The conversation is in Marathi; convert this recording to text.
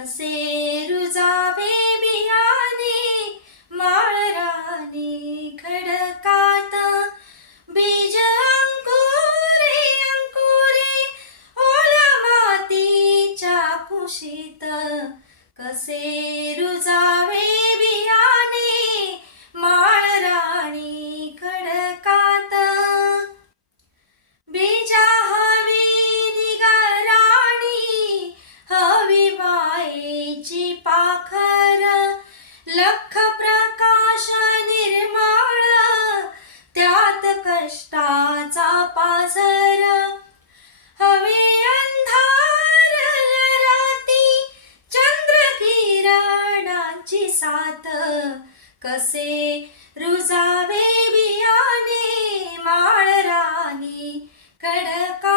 कसे रुजावे बियाणे माळरानी खडकात बीज अंकुरे अंकुरे ओल्या मातीच्या कुशीत कसे रुजावे बियाणे माळरानी खडकात बीजा हवी निगराणी हवी मायेची पाखर लख प्रकाश निर्मळ त्यात कष्टाचा पाझर हवे अंधार राती चंद्र किरणांची साथ कसे रुजावे बियाणे माळरानी खडकात